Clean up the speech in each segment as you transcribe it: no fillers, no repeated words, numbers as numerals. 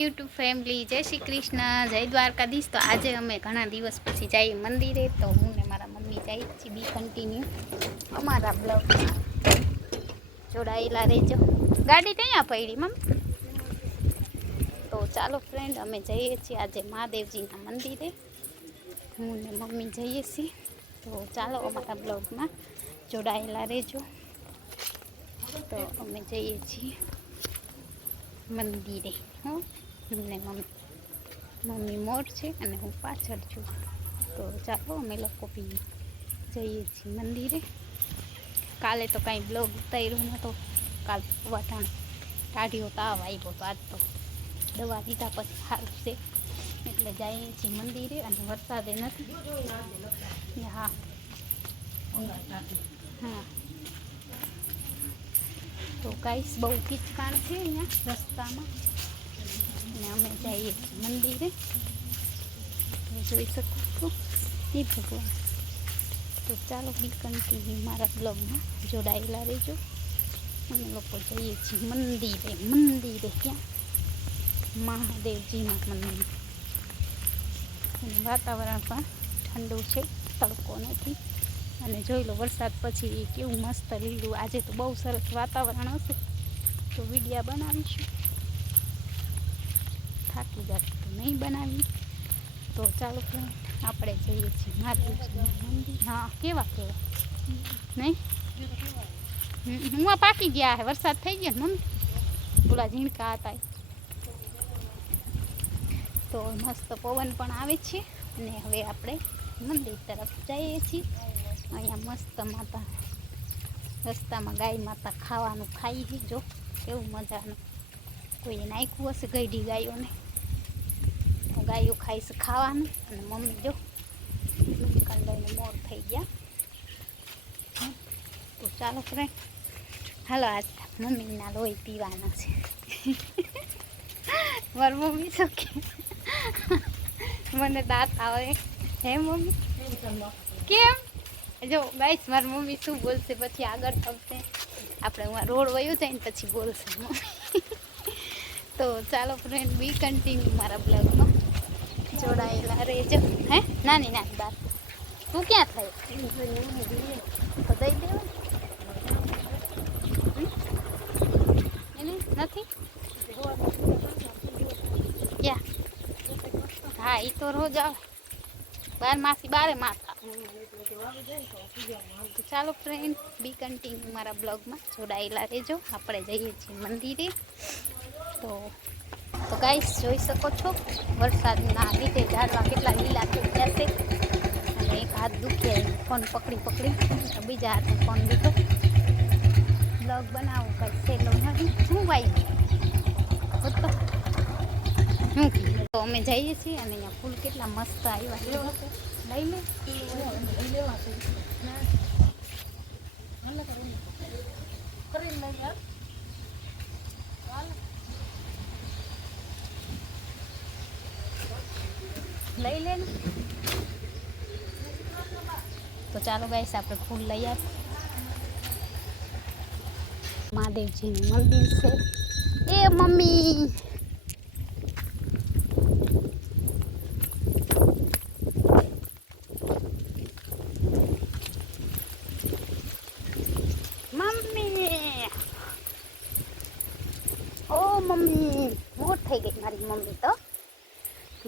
YouTube family, જય શ્રી કૃષ્ણ, જય દ્વારકાધીશ। તો આજે અમે ઘણા દિવસ પછી જઈએ મંદિરે। તો હું ને મારા મમ્મી જઈએ છીએ બી કન્ટિન્યુ અમારા બ્લોગમાં જોડાયેલા રહેજો। ગાડી ત્યાં પડી મમ્મી। તો ચાલો ફ્રેન્ડ, અમે જઈએ છીએ આજે મહાદેવજીના મંદિરે। હું ને મમ્મી જઈએ છીએ। તો ચાલો અમારા બ્લોગમાં જોડાયેલા રહેજો। તો અમે જઈએ છીએ મંદિરે। ને મમ્મી મોર છે અને હું પાછળ છું। તો ચાલો અમે લોકો બી જઈએ છીએ મંદિરે। કાલે તો કાંઈ બ્લોગ ઉતાર્યો નહોતો, કાલ વાટાણ ટાઢિયો તાવ આવ્યો તો આજ તો દવા લીધા પછી સારું છે એટલે જઈએ છીએ મંદિરે। અને વરસાદે નથી। હા હા, તો ગાઈસ બહુ કિચકાણ છે અહીંયા રસ્તામાં ને અમે જઈએ છીએ મંદિરે। તો જોઈ શકો છો એ ભગવાન। તો ચાલો બી કન્ટિન્યુ મારા બ્લોગમાં જોડાયેલા રહેજો। અમે લોકો જઈએ છીએ મંદિરે ક્યાં? મહાદેવજીના મંદિર। અને વાતાવરણ પણ ઠંડુ છે, તડકો નથી। અને જોઈ લો વરસાદ પછી કેવું મસ્ત લીલું। આજે તો બહુ સરસ વાતાવરણ હશે તો વિડીયા બનાવીશું, થાકી જશે તો નહીં બનાવી। તો ચાલો ફ્રેન્ડ, આપણે જઈએ છીએ મહાદેવજીના મંદિર। હા, કેવા નહીં હું પાકી ગયા હે, વરસાદ થઈ ગયો ને મમ્મી, ઓલા ઝીણકા હતા તો મસ્ત પવન પણ આવે છે। અને હવે આપણે મંદિર તરફ જઈએ છીએ। અહીંયા મસ્ત માતા રસ્તામાં ગાય માતા ખાવાનું ખાઈ છે, જો કેવું મજાનું। કોઈએ નાખ્યું હશે ગઈઢી ગાયોને, ગાયો ખાઈ છે ખાવાનું। અને મમ્મી જો દુકાન લઈને મોર થઈ ગયા। તો ચાલો ફ્રેન્ડ, હાલો આજ મમ્મીના લોહી પીવાના છે। મારી મમ્મી શું કે મને દાંત આવે હે મમ્મી કેમ? જો ગાઈસ મારી મમ્મી શું બોલશે પછી આગળ થશે, આપણે હું રોડ વયો જાય ને પછી બોલશે મમ્મી। તો ચાલો ફ્રેન્ડ, બી કન્ટિન્યુ મારા બ્લોગમાં જોડાયેલા રહેજો। હે નાની બાત તું ક્યાં થાય તો દઈ દેવા એને નથી ક્યાં? હા, એ તો રોજ આવે, 12 માસી 12 માથા। તો ચાલો ફ્રેન્ડ, બી કન્ટિન્યુ મારા બ્લોગમાં જોડાયેલા રહેજો। આપણે જઈએ છીએ મંદિરે। તો ગાઈસ જોઈ શકો છો વરસાદના લીધે ઝાડવા કેટલા લીલા થઈ ગયા છે। અને એક હાથ દુખે ફોન પકડી તો બીજા હાથે ફોન લીધો। બ્લોગ બનાવું કાંઈ સહેલો નથી। શું વાઈ તો અમે જઈએ છીએ અને અહીંયા ફૂલ કેટલા મસ્ત આવ્યા છે, લઈ લે લઈ લે ને। તો ચાલો ગાઈસ, આપણે ફૂલ લઈ આવીએ। મહાદેવજીનું મંદિર છે। એ મમ્મી ઓ મમ્મી મોર થઈ ગઈ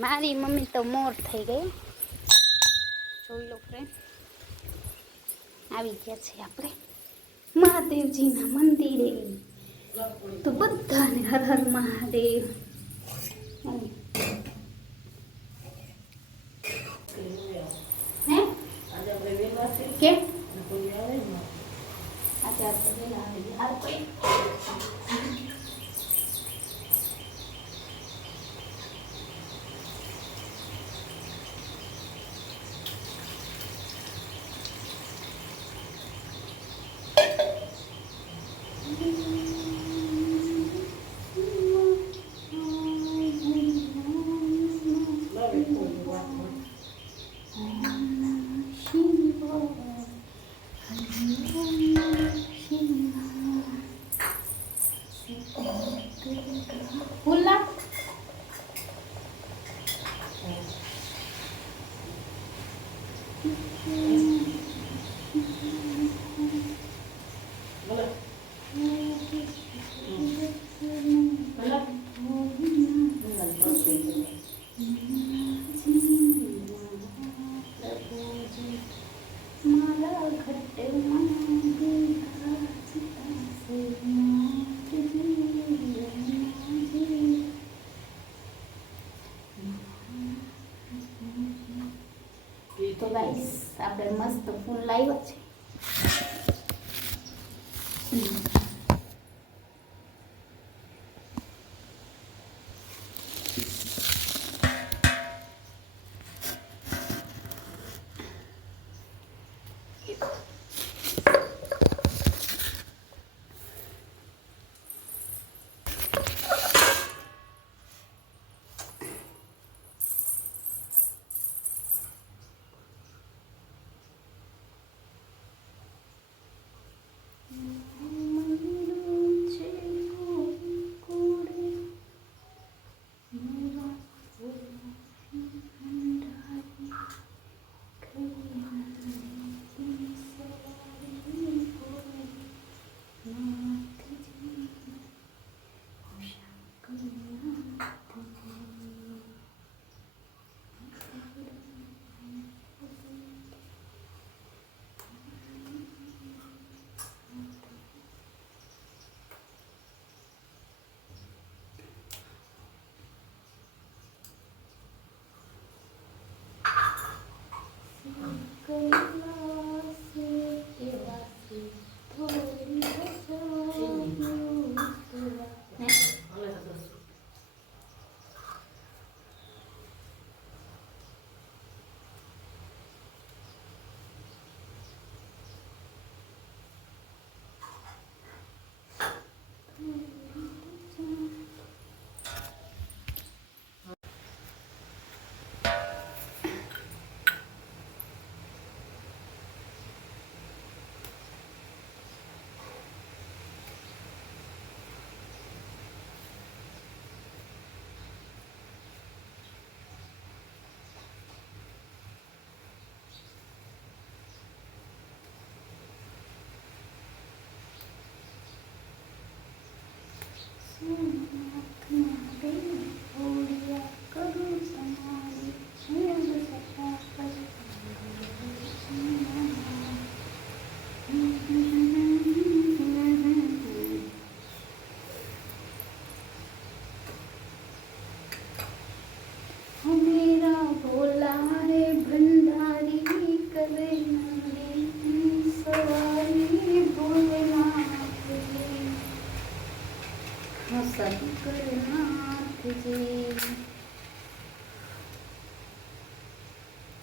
મારી મમ્મી તો મોર થઈ ગઈ। જોઈ લો ફ્રેન્ડ, આવી ગયા છે આપણે મહાદેવજીના મંદિરે। તો બધાને હર હર મહાદેવ। હે કેમ તો ગાઈસ આપણે મસ્ત ફૂલ લાવ્યો છે.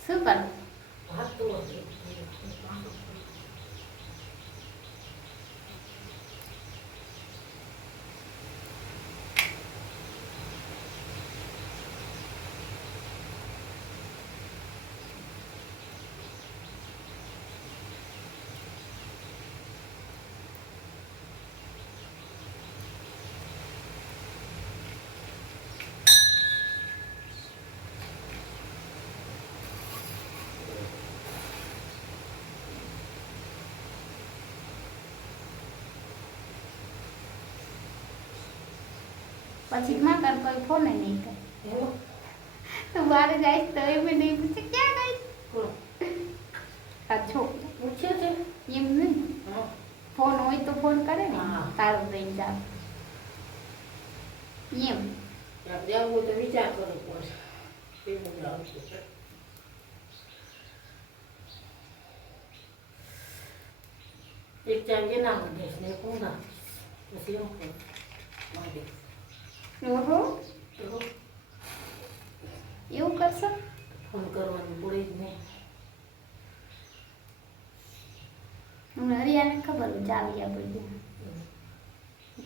Super. પછી માં કર કોઈ ફોન નહીં કરે તો બારે જાય તો એમ નહીં પૂછે ક્યાં ગઈ આ છો પૂછે છે એમ નહીં ફોન હોય તો ફોન કરે ને તારો લઈને જાવ એમ દેવું તો વિચાર કરવો પડશે એવું આવશે એક ચાર ના મળે ને કોણ પછી એવું મળે ઓહો એવું કરશો ફોન કરવાનું પડે જ નહીં હું હરિયાને ખબર ચાલ્યા બધું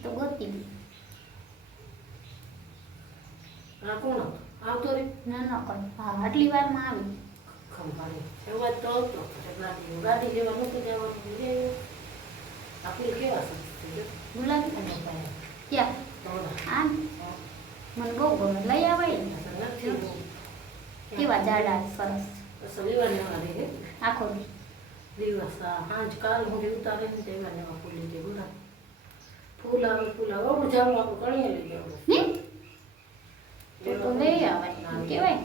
તો ગોતી આ કોણ આવતો રે ના કોઈ હા આટલી વારમાં આવી ખંભાળી એવા તો આવતો ગાડી લેવા નહોતું જવાનું આપણે કેવા છે ગુલાબી અને ક્યાં આ મને બહુ ગમે લઈ આવાય કેવા જાડા સરસ સવિવાને વાળે આખો દી દિવસ સાંજ કાલ હું ઉતારે ને તેમાં લેવા ફૂલી દે ગુડા ફૂલ આવે હું જાઉં આપણું કણીએ લઈ જાઉં તો લઈ આવાય કેવાય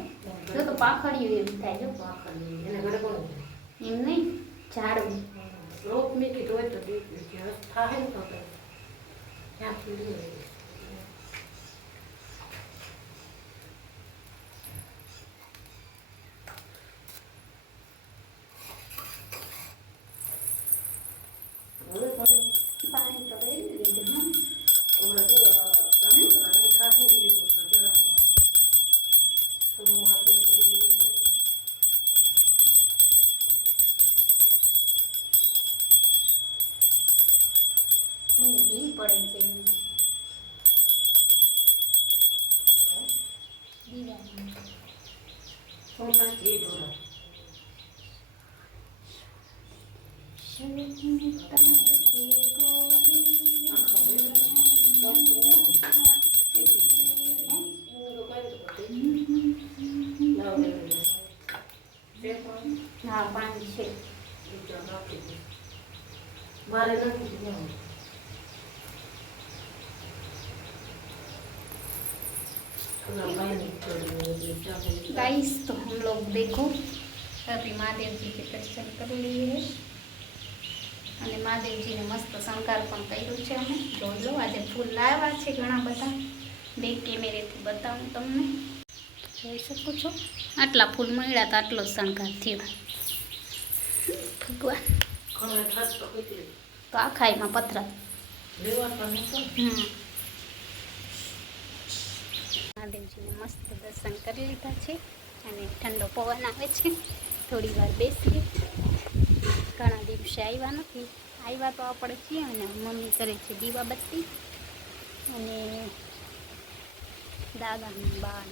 જો તો પાખડિયું એમ થાય જો પાખડી એને ઘરે કોણ એમ નહીં ઝાડવું લોક મીકી હોય તો થાય ને તો ત્યાં ફૂલી પાણી તો રેડી લીધું ઘી પડે છે હા પાણી છે મારે નથી गाइस तो हम लोग देखो अभी महादेव जी के दर्शन कर लिए हैं અને મહાદેવજીને મસ્ત શણગાર પણ કર્યો છે અમે જોઈ લો આજે ફૂલ લાવ્યા છે ઘણા બધા બે કેમેરેથી બતાવું તમને જોઈ શકો છો આટલા ફૂલ મળ્યા તો આટલો શણગાર થયો ભગવાન તો આખા એમાં પથરા મહાદેવજીને મસ્ત દર્શન કરી લીધા છે અને ઠંડો પવન આવે છે થોડી વાર બેસીએ ઘણા દિવસે આવ્યા નથી આવ્યા તો આપણે છીએ અને મમ્મી કરે છે દીવાબત્તી અને દાદાની બા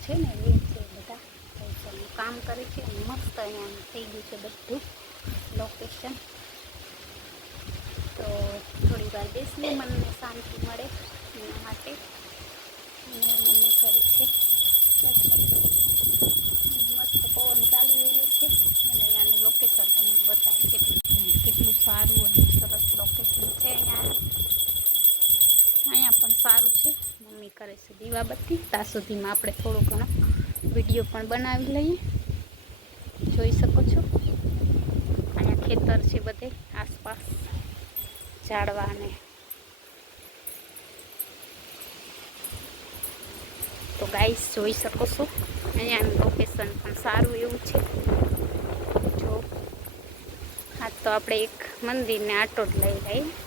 છે ને એ છે બધા પૈસાનું કામ કરે છે અને મસ્ત અહીંયા થઈ ગયું છે બધું લોકેશન તો થોડી વાર બેસીએ મનને શાંતિ મળે એના માટે અને મમ્મી કરે છે મસ્ત પવન ચાલી રહ્યો છે અને અહીંયાનું લોકેશન તમને બતાવે કેટલું સારું અને સરસ લોકેશન છે અહીંયા પણ સારું છે મમ્મી કરે છે દીવાબત્તી ત્યાં સુધીમાં આપણે થોડો ઘણો વિડીયો પણ બનાવી લઈએ જોઈ શકો છો અહીંયા ખેતર છે બધે આસપાસ ઝાડવા અને તો ગાઈસ જોઈ શકો છો અહીંયાનું લોકેશન પણ સારું એવું છે જો હા તો આપણે એક મંદિરને આટો જ લઈ લઈએ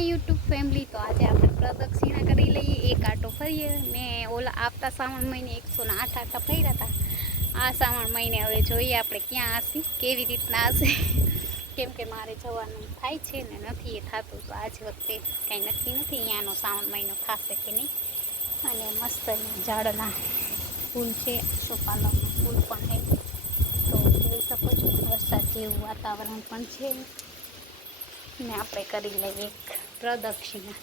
યુટ્યુબ ફેમિલી તો આજે આપણે પ્રદક્ષિણા કરી લઈએ એક આટો ફરીએ મેં ઓલા આવતા શ્રાવણ મહિને 108 આટા ફર્યા હતા આ શ્રાવણ મહિને હવે જોઈએ આપણે ક્યાં હશે કેવી રીતના હશે કેમ કે મારે જવાનું થાય છે ને નથી એ થતું તો આજ વખતે કંઈ નક્કી નથી અહીંયાનો શ્રાવણ મહિનો થશે કે નહીં અને મસ્ત ઝાડના ફૂલ છે સોપાલવના ફૂલ પણ છે તો જોઈ શકો છો વરસાદ જેવું વાતાવરણ પણ છે ને આપણે કરી લઈએ એક પ્રદક્ષિણા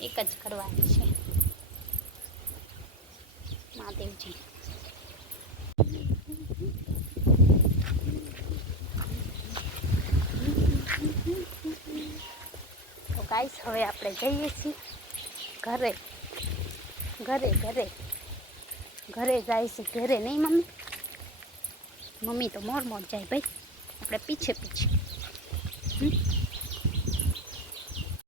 એક જ કરવાની છે મહાદેવજી તો ગાઈસ હવે આપણે જઈએ છીએ ઘરે ઘરે ઘરે ઘરે જાય છે ઘરે નહીં મમ્મી મમ્મી તો મોર મોર જાય ભાઈ આપણે પીછે પીછે